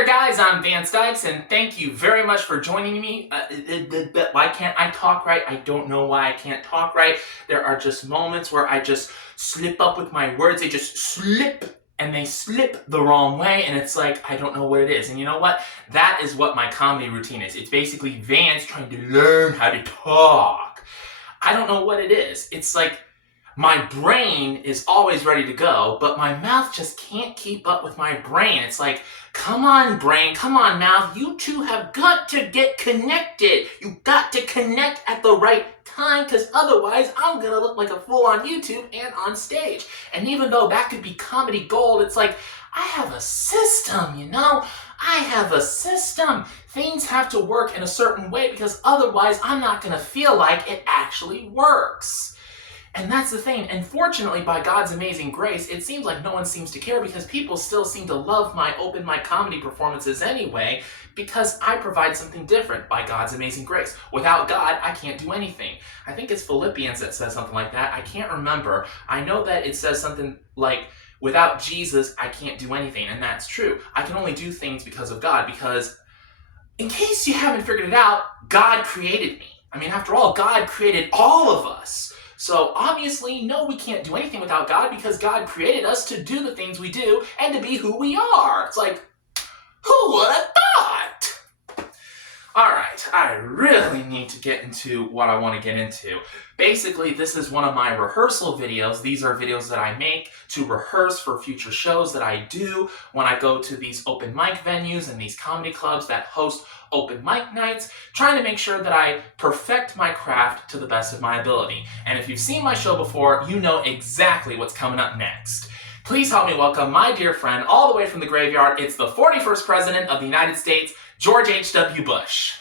there, guys, I'm Vance Dykes, and thank you very much for joining me. Why can't I talk right? I don't know why I can't talk right. There are just moments where I just slip up with my words. They just slip, and they slip the wrong way, and it's like, I don't know what it is. And you know what? That is what my comedy routine is. It's basically Vance trying to learn how to talk. I don't know what it is. It's like, my brain is always ready to go, but my mouth just can't keep up with my brain. It's like, come on, brain, come on, mouth, you two have got to get connected. You've got to connect at the right time, because otherwise I'm gonna look like a fool on YouTube and on stage. And even though that could be comedy gold, it's like, I have a system, you know? I have a system. Things have to work in a certain way, because otherwise I'm not gonna feel like it actually works. And that's the thing. And fortunately, by God's amazing grace, it seems like no one seems to care, because people still seem to love my open mic comedy performances anyway, because I provide something different by God's amazing grace. Without God, I can't do anything. I think it's Philippians that says something like that. I can't remember. I know that it says something like, without Jesus, I can't do anything. And that's true. I can only do things because of God, because in case you haven't figured it out, God created me. I mean, after all, God created all of us. So obviously, no, we can't do anything without God, because God created us to do the things we do and to be who we are. It's like, who would have thought? All right, I really need to get into what I want to get into. Basically, this is one of my rehearsal videos. These are videos that I make to rehearse for future shows that I do when I go to these open mic venues and these comedy clubs that host open mic nights, trying to make sure that I perfect my craft to the best of my ability. And if you've seen my show before, you know exactly what's coming up next. Please help me welcome my dear friend all the way from the graveyard. It's the 41st President of the United States, George H.W. Bush.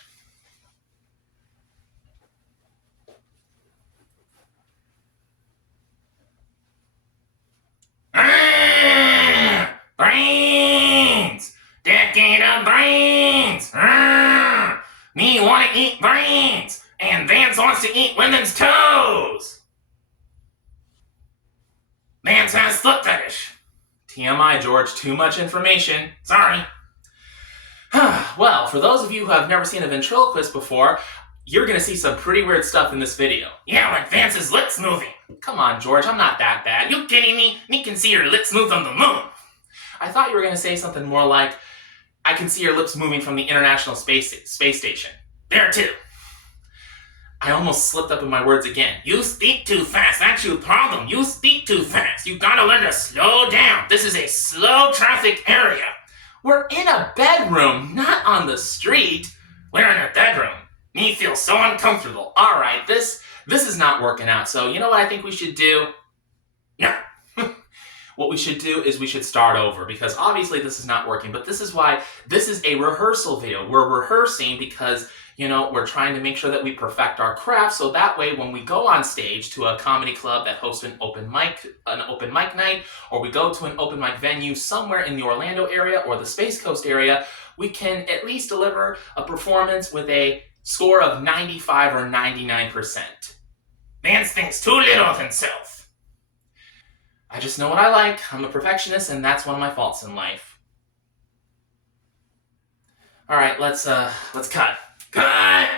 Brains! Decade of brains! Me want to eat brains! And Vance wants to eat women's toes! Vance has foot fetish. TMI, George. Too much information. Sorry. Well, for those of you who have never seen a ventriloquist before, you're going to see some pretty weird stuff in this video. Yeah, like Vance's lips moving. Come on, George, I'm not that bad. You kidding me? Me can see your lips move on the moon. I thought you were going to say something more like, I can see your lips moving from the International Space Station. There too. I almost slipped up in my words again. You speak too fast. That's your problem. You speak too fast. You gotta learn to slow down. This is a slow traffic area. We're in a bedroom, not on the street. We're in a bedroom. Me feel so uncomfortable. All right, this is not working out. So you know what I think we should do? No. What we should do is we should start over, because obviously this is not working, but this is why this is a rehearsal video. We're rehearsing because, you know, we're trying to make sure that we perfect our craft, so that way when we go on stage to a comedy club that hosts an open mic night, or we go to an open mic venue somewhere in the Orlando area or the Space Coast area, we can at least deliver a performance with a score of 95 or 99%. Vance thinks too little of himself. I just know what I like. I'm a perfectionist, and that's one of my faults in life. All right, let's cut. Cut!